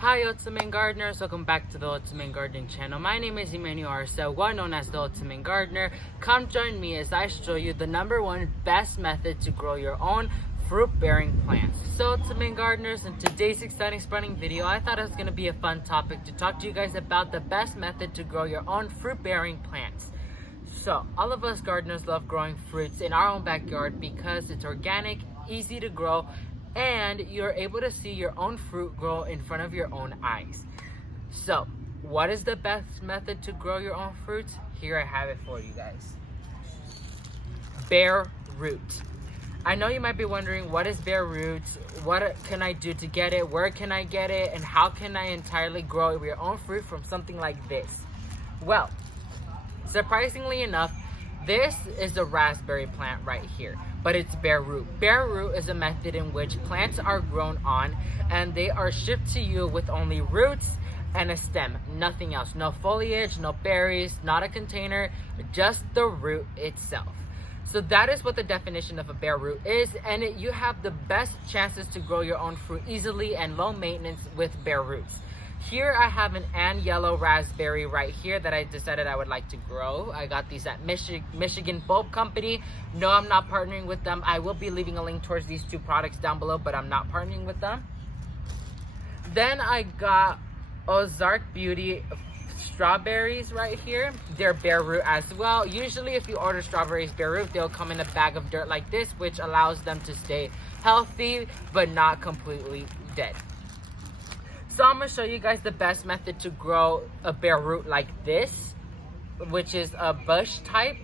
Hi Ultimate Gardeners, welcome back to the Ultimate Gardening channel. My name is Emmanuel Arcel, one known as the Ultimate Gardener. Come join me as I show you the #1 best method to grow your own fruit-bearing plants. So Ultimate Gardeners, in today's exciting sprouting video, I thought it was going to be a fun topic to talk to you guys about the best method to grow your own fruit-bearing plants. So all of us gardeners love growing fruits in our own backyard because it's organic, easy to grow, and you're able to see your own fruit grow in front of your own eyes. So, what is the best method to grow your own fruits? Here I have it for you guys. Bare root. I know you might be wondering, what is bare roots? What can I do to get it? Where can I get it? And how can I entirely grow your own fruit from something like this? Well, surprisingly enough, this is a raspberry plant right here, but it's bare root. Bare root is a method in which plants are grown on and they are shipped to you with only roots and a stem, nothing else. No foliage, no berries, not a container, just the root itself. So that is what the definition of a bare root is, and you have the best chances to grow your own fruit easily and low maintenance with bare roots. Here I have an yellow raspberry right here that I decided I would like to grow. I got these at Michigan Bulb Company. No, I'm not partnering with them. I will be leaving a link towards these two products down below, but I'm not partnering with them. Then I got Ozark Beauty strawberries right here. They're bare root as well. Usually if you order strawberries bare root, they'll come in a bag of dirt like this, which allows them to stay healthy but not completely dead. So I'm going to show you guys the best method to grow a bare root like this, which is a bush type.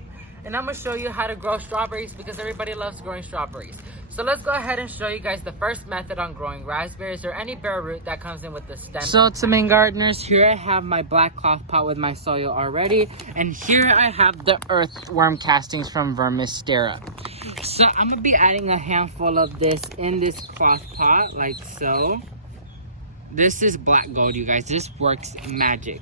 And I'm going to show you how to grow strawberries because everybody loves growing strawberries. So let's go ahead and show you guys the first method on growing raspberries or any bare root that comes in with the stem. So to main gardeners, here I have my black cloth pot with my soil already. And here I have the earthworm castings from Vermisterra. So I'm going to be adding a handful of this in this cloth pot like so. This is black gold, you guys. This works magic,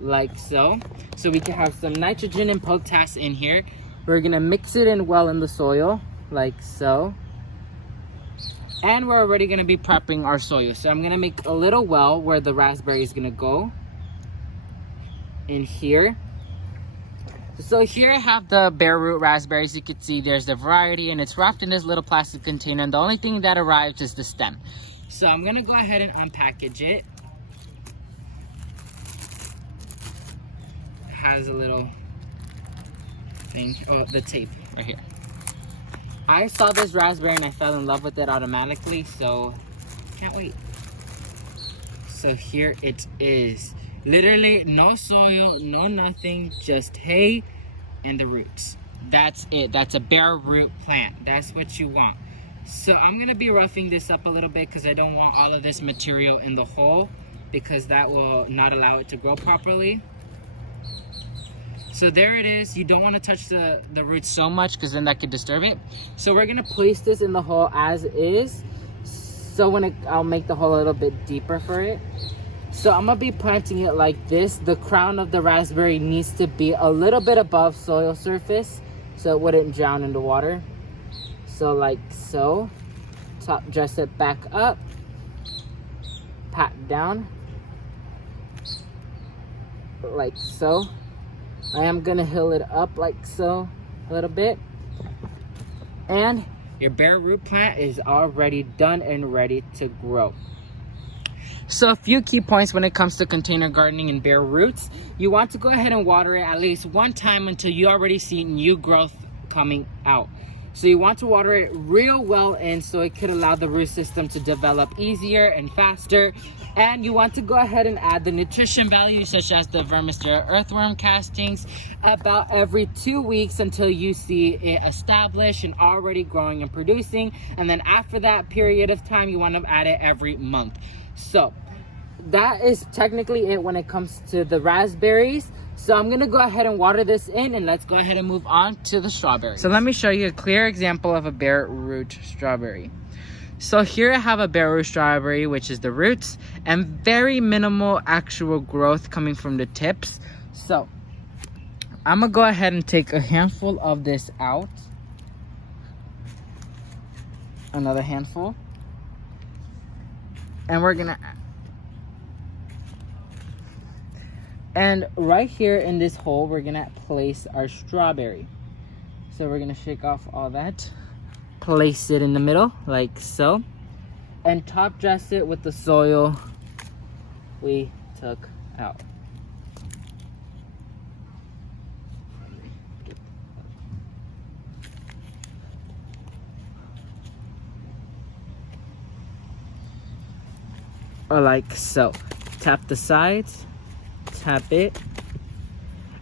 like so. So we can have some nitrogen and potash in here. We're gonna mix it in well in the soil, like so. And we're already gonna be prepping our soil. So I'm gonna make a little well where the raspberry is gonna go in here. So here I have the bare root raspberries. You can see there's the variety and it's wrapped in this little plastic container. And the only thing that arrives is the stem. So I'm gonna go ahead and unpackage it. Has a little thing, oh, the tape right here. I saw this raspberry and I fell in love with it automatically, so can't wait. So here it is. Literally no soil, no nothing, just hay and the roots. That's it. That's a bare root plant. That's what you want. So I'm going to be roughing this up a little bit because I don't want all of this material in the hole because that will not allow it to grow properly. So there it is. You don't want to touch the roots so much because then that could disturb it. So we're going to place this in the hole as is. So I'll make the hole a little bit deeper for it. So I'm going to be planting it like this. The crown of the raspberry needs to be a little bit above soil surface so it wouldn't drown in the water. So like so, dress it back up, pat down, like so. I am gonna hill it up like so, a little bit. And your bare root plant is already done and ready to grow. So a few key points when it comes to container gardening and bare roots. You want to go ahead and water it at least one time until you already see new growth coming out. So you want to water it real well in so it could allow the root system to develop easier and faster. And you want to go ahead and add the nutrition value such as the Vermisterra earthworm castings about every 2 weeks until you see it established and already growing and producing. And then after that period of time, you want to add it every month. So that is technically it when it comes to the raspberries. So I'm gonna go ahead and water this in and let's go ahead and move on to the strawberries. So let me show you a clear example of a bare root strawberry. So here I have a bare root strawberry, which is the roots, and very minimal actual growth coming from the tips. So I'm gonna go ahead and take a handful of this out. Another handful. And we're gonna And right here in this hole, we're gonna place our strawberry. So we're gonna shake off all that, place it in the middle like so, and top dress it with the soil we took out. Or like so. Tap the sides, tap it,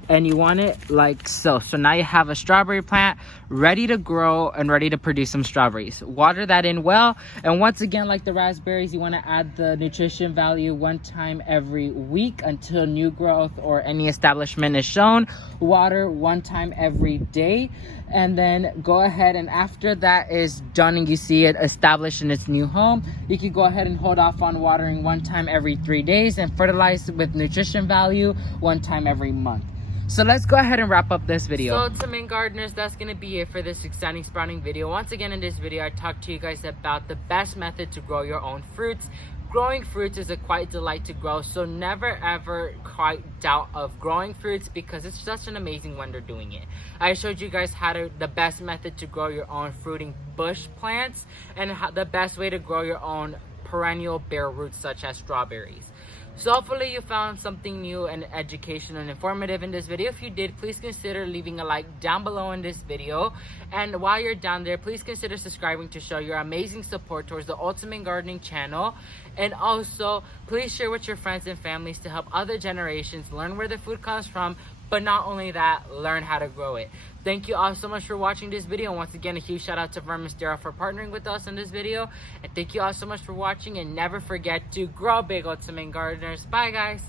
and you want it like so. So now you have a strawberry plant ready to grow and ready to produce some strawberries. Water that in well, and once again, like the raspberries, you want to add the nutrition value one time every week until new growth or any establishment is shown. Water one time every day, and then go ahead, and after that is done and you see it established in its new home, you can go ahead and hold off on watering one time every 3 days and fertilize with nutrition value one time every month. So let's go ahead and wrap up this video. So tomato gardeners, that's gonna be it for this exciting sprouting video. Once again, in this video, I talked to you guys about the best method to grow your own fruits. Growing fruits is a quite delight to grow, so never ever quite doubt of growing fruits because it's such an amazing wonder doing it. I showed you guys the best method to grow your own fruiting bush plants and the best way to grow your own perennial bare roots such as strawberries. So hopefully you found something new and educational and informative in this video. If you did, please consider leaving a like down below in this video. And while you're down there, please consider subscribing to show your amazing support towards the Ultimate Gardening channel. And also, please share with your friends and families to help other generations learn where the food comes from. But not only that, learn how to grow it. Thank you all so much for watching this video. And once again, a huge shout out to Vermisterra for partnering with us in this video. And thank you all so much for watching. And never forget to grow big, Ultimate Gardeners. Bye, guys.